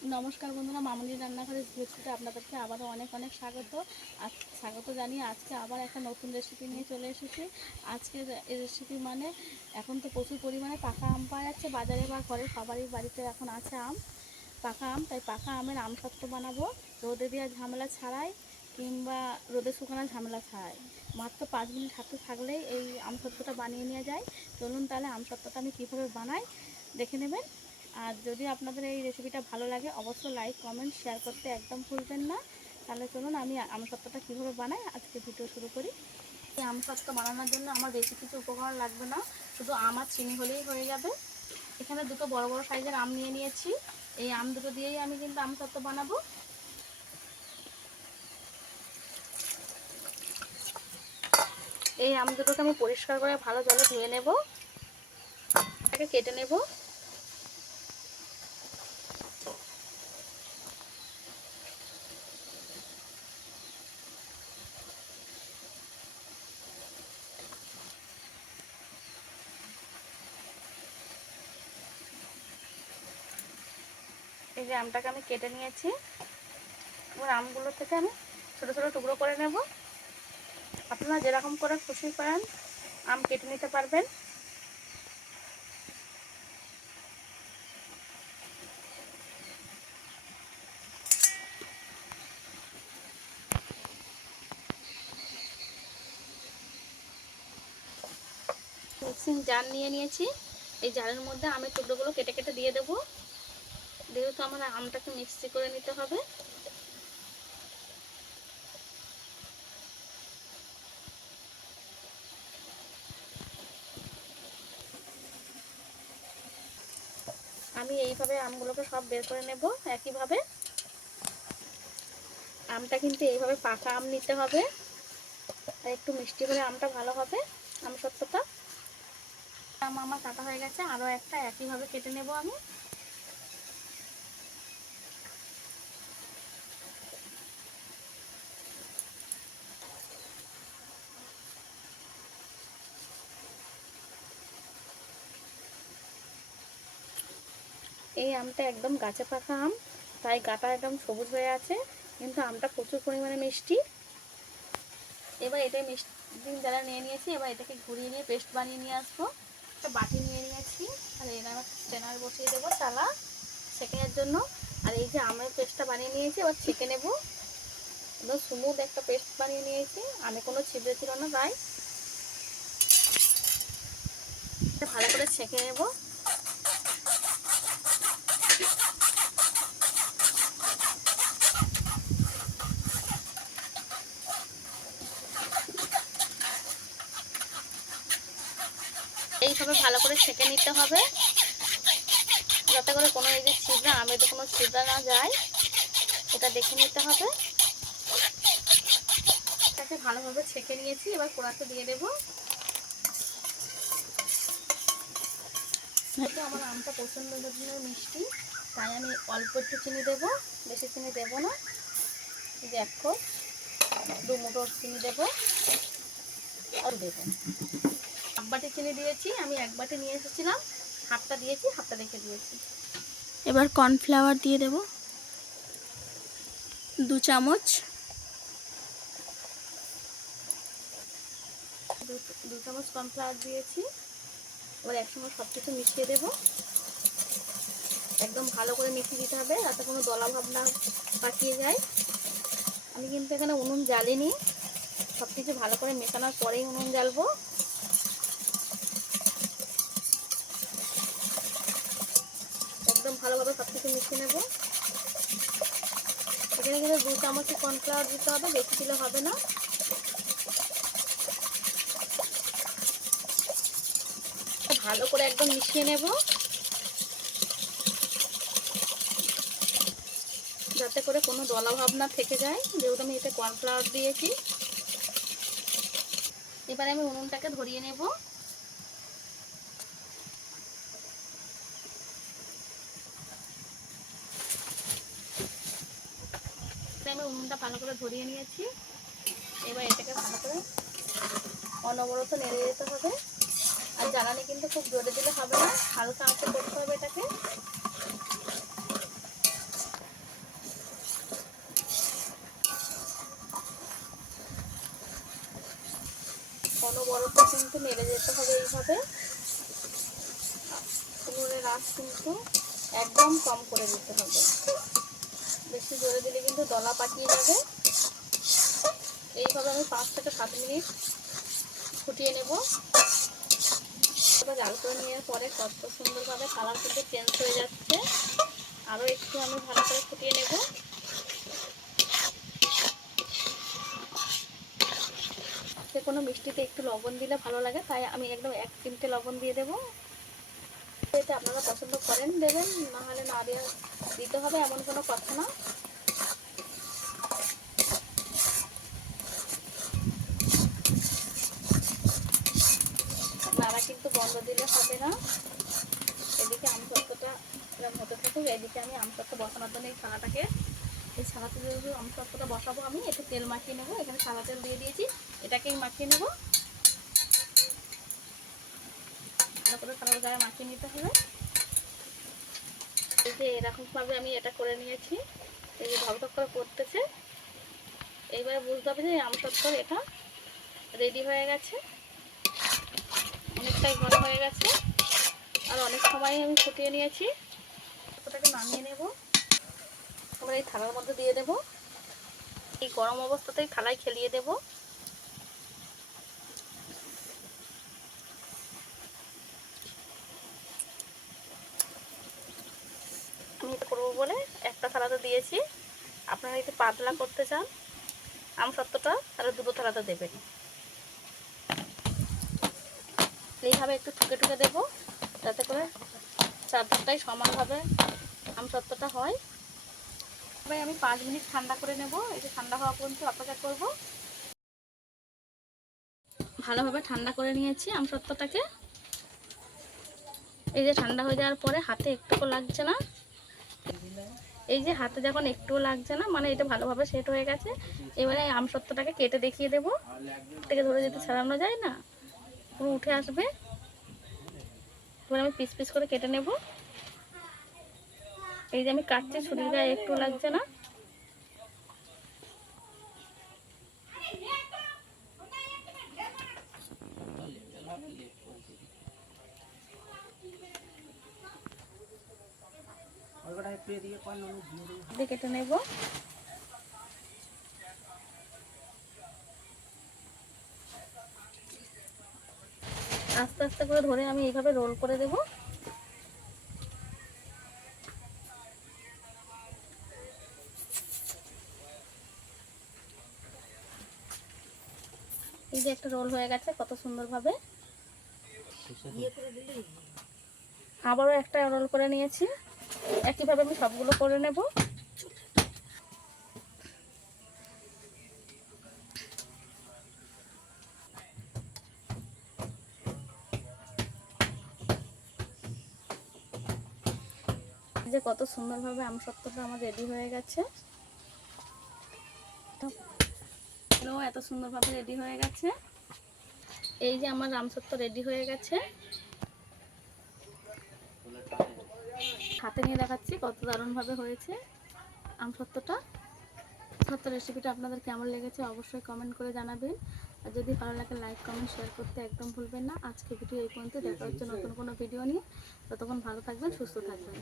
নমস্কার বন্ধুরা মামুনি রান্নাঘরের ভিডিওতে আপনাদেরকে আবারও অনেক অনেক স্বাগত। আজ স্বাগত জানিয়ে আজকে আবার একটা নতুন রেসিপি নিয়ে চলে এসেছি। আজকের রেসিপি মানে এখন তো প্রচুর পরিমাণে পাকা আম পাওয়া যাচ্ছে, বাজারে বা ঘরে সবারই বাড়িতে এখন আছে আম। পাকা আম, তাই পাকা আমের আম সত্ত্ব বানাবো। রোদে দেওয়া ঝামেলা ছাড়াই কিংবা রোদে শুকানোর ঝামেলা ছাড়াই। মাত্র পাঁচ মিনিট হাতে থাকলেই এই আম সত্ত্বটা বানিয়ে নেওয়া যায়। চলুন তাহলে আম সত্ত্বটা আমি কীভাবে বানাই, দেখে নেবেন। আর যদি আপনাদের এই রেসিপিটা ভালো লাগে, অবশ্যই লাইক কমেন্ট শেয়ার করতে একদম ভুলবেন না। তাহলে চলুন আমি আম সত্ত্বটা কীভাবে বানাই, আজকে ভিডিও শুরু করি। এই আম সত্ত্ব বানানোর জন্য আমার বেশি কিছু উপকরণ লাগবে না, শুধু আম আর চিনি হলেই হয়ে যাবে। এখানে দুটো বড় বড় সাইজের আম নিয়ে নিয়েছি। এই আম দুটো দিয়েই আমি কিন্তু আম সত্ত্ব বানাবো। এই আম দুটোকে আমি পরিষ্কার করে ভালো জলে ধুয়ে নেব। এটাকে কেটে নেব। এই যে আমটাকে আমি কেটে নিয়েছি। এবার আমগুলো থেকে আমি ছোটো ছোটো টুকরো করে নেব। আপনারা যেরকম করে খুশি করেন, আম কেটে নিতে পারবেন। মিক্সিং জার নিয়ে নিয়েছি। এই জারের মধ্যে আমের টুকরোগুলো কেটে কেটে দিয়ে দেবো। যেহেতু আমার আমটাকে মিক্সি করে নিতে হবে। আমি এইভাবে আমগুলোকে সব বের করে নেব, একইভাবে। আমটা কিন্তু এইভাবে পাকা আম নিতে হবে আর একটু মিষ্টি হলে আমটা ভালো হবে, আম সত্যটা আম আমার কাটা হয়ে গেছে, আরও একটা একইভাবে কেটে নেব আমি। এই আমটা একদম গাছে পাকা আম, তাই গাটা একদম সবুজ হয়ে আছে, কিন্তু আমটা প্রচুর পরিমাণে মিষ্টি। এবার এটাই মিষ্টি যারা নিয়ে নিয়েছি, এবার এটাকে ঘুরিয়ে নিয়ে পেস্ট বানিয়ে নিয়ে আসব। একটা বাটি নিয়ে নিয়েছি আর এরা স্টেনার বসিয়ে দেবো চালা সেকেন্ডের জন্য। আর এই যে আমের পেস্টটা বানিয়ে নিয়েছি, এবার ছেঁকে নেব। একদম স্মুথ একটা পেস্ট বানিয়ে নিয়েছি আমি কোনো ছিদ্রে ছিল না, তাই। ভালো করে ছেঁকে নেব। এইভাবে ভালো করে ছেঁকে নিতে হবে। যাতে করে কোনো এই যে ছিদ্রা, আমের কোনো ছিদ্রা না যায়, এটা দেখে নিতে হবে। এটাকে ভালোভাবে ছেঁকে নিয়েছি, এবার কোড়াতে দিয়ে দেবো। যেহেতু আমার আমটা প্রচণ্ড ধরনের মিষ্টি, তাই আমি অল্প একটু চিনি দেবো, বেশি চিনি দেবো না। যে এক কোপ দু মুঠো চিনি দেবো। আর দেবো বাটি চিনি দিয়েছি আমি এক বাটি নিয়ে এসেছিলাম। হাফটা দিয়েছি হাফটা রেখে দিয়েছি। এবার কর্নফ্লাওয়ার দিয়ে দেব। দু চামচ। দু- চামচ কর্নফ্লাওয়ার দিয়েছি। এবার একসঙ্গে সব কিছু মিশিয়ে দেবো। একদম ভালো করে মিশিয়ে দিতে হবে যাতে কোনো দলা ভাব না পাকিয়ে যায়। আমি কিন্তু এখানে উনুন জ্বালিনি। সব কিছু ভালো করে মেশানোর পরেই উনুন জ্বালবো একদম ভালোভাবে সব কিছু মিশিয়ে নেব। এখানে কিন্তু দু চামচ কর্নফ্লাওয়ার দিতে হবে, বেশি দিলে হবে না। ভালো করে একদম মিশিয়ে নেব। যাতে করে কোনো দলা ভাব না থেকে যায়, যেহেতু আমি এতে কর্নফ্লাওয়ার দিয়েছি। এবারে আমি উনুনটাকে ধরিয়ে নেব। করে উনুনটা ভালো করে ধরিয়ে নিয়েছি। এবার এটাকে ভালো করে অনবরত নেড়ে যেতে হবে। আর জ্বালানি কিন্তু খুব জোরে দিলে হবে না, হালকা আঁচে করতে হবে এটাকে। অনবরত কিন্তু নেড়ে যেতে হবে এইভাবে। উনুনের আঁচ কিন্তু একদম কম করে দিতে হবে। বেশি জোরে দিলে কিন্তু দলা পাকিয়ে যাবে। এইভাবে আমি পাঁচ থেকে সাত মিনিট ফুটিয়ে নেব। জাল করে নেওয়ার পরে কত সুন্দরভাবে কালার কিন্তু চেঞ্জ হয়ে যাচ্ছে। আরও একটু আমি ভালো করে ফুটিয়ে নেব। কোনো মিষ্টিতে একটু লবণ দিলে ভালো লাগে, তাই আমি একদম এক চিমটে লবণ দিয়ে দেবো। এটা আপনারা পছন্দ করেন, দেবেন, না হলে না দেওয়া দিতে হবে, এমন কোনো কথা না। নাড়া কিন্তু বন্ধ দিলে হবে না। এদিকে আমসত্ত্বটা এরকম হতে থাকুক, এদিকে আমি আমসত্ত্ব বসানোর জন্য এই ছানাটাকে, এই ছানাতে যেহেতু আমসত্ত্বটা বসাবো আমি, একটু তেল মাখিয়ে নেব, এখানে সাদা তেল দিয়ে দিয়েছি, এটাকেই মাখিয়ে নেব। ভালো করে সাদা গায়ে মাখিয়ে নিতে হবে। এই যে এরকমভাবে আমি এটা করে নিয়েছি। এই যে ধকধক করে করতেছে এইবারে বুঝতে হবে যে আমসত্ত্বর এটা রেডি হয়ে গেছে। অনেকটাই ঘন হয়ে গেছে। আর অনেক সময় আমি ফুটিয়ে নিয়েছি। ওটাকে নামিয়ে নেব। এবার এই থালার মধ্যে দিয়ে দেব। এই গরম অবস্থাতেই থালায় খেলিয়ে দেব আমি এটা করব বলে একটা থালাতে দিয়েছি। আপনারা যদি পাতলা করতে চান, আম সত্ত্বটা তাহলে দুটো থালাতে দেবেন। এইভাবে একটু ঠুকে ঠুকে দেবো, যাতে করে চারধারটাই সমানভাবে আমসত্ত্বটা হয়। এবার আমি পাঁচ মিনিট ঠান্ডা করে নেব, এই যে ঠান্ডা হওয়া পর্যন্ত অপেক্ষা করব। ভালোভাবে ঠান্ডা করে নিয়েছি আম আমসত্ত্বটাকে এই যে ঠান্ডা হয়ে যাওয়ার পরে হাতে একটুকু লাগছে না। এই যে হাতে যখন একটু লাগছে না মানে এটা ভালোভাবে সেট হয়ে গেছে, এবারে আম সত্যটাকে কেটে দেখিয়ে দেবো। থেকে ধরে যদি ছাড়ানো যায় না। পুরো উঠে আসবে। এবার আমি পিস পিস করে কেটে নেব। এই যে আমি কাটছি, ছুরির গায়ে একটু লাগছে না। দিয়ে কেটে নেব। আস্তে আস্তে করে ধরে আমি এইভাবে রোল করে দেব। এই যে একটা রোল হয়ে গেছে কত সুন্দরভাবে। আবারও একটা রোল করে নিয়েছি। একইভাবে আমি সবগুলো করে নেব। যে কত সুন্দরভাবে আমসত্ত্বটা আমার রেডি হয়ে গেছে। এত সুন্দরভাবে রেডি হয়ে গেছে। এই যে আমার রামসত্ত্ব রেডি হয়ে গেছে। হাতে নিয়ে দেখাচ্ছি কত দারুণভাবে হয়েছে আম সত্যটা। সত্য রেসিপিটা আপনাদের কেমন লেগেছে অবশ্যই কমেন্ট করে জানাবেন। আর যদি ভালো লাগে লাইক কমেন্ট শেয়ার করতে একদম ভুলবেন না। আজকে ভিডিও এই পর্যন্ত দেখা হচ্ছে নতুন কোনো ভিডিও নিয়ে। ততক্ষণ ভালো থাকবেন সুস্থ থাকবেন।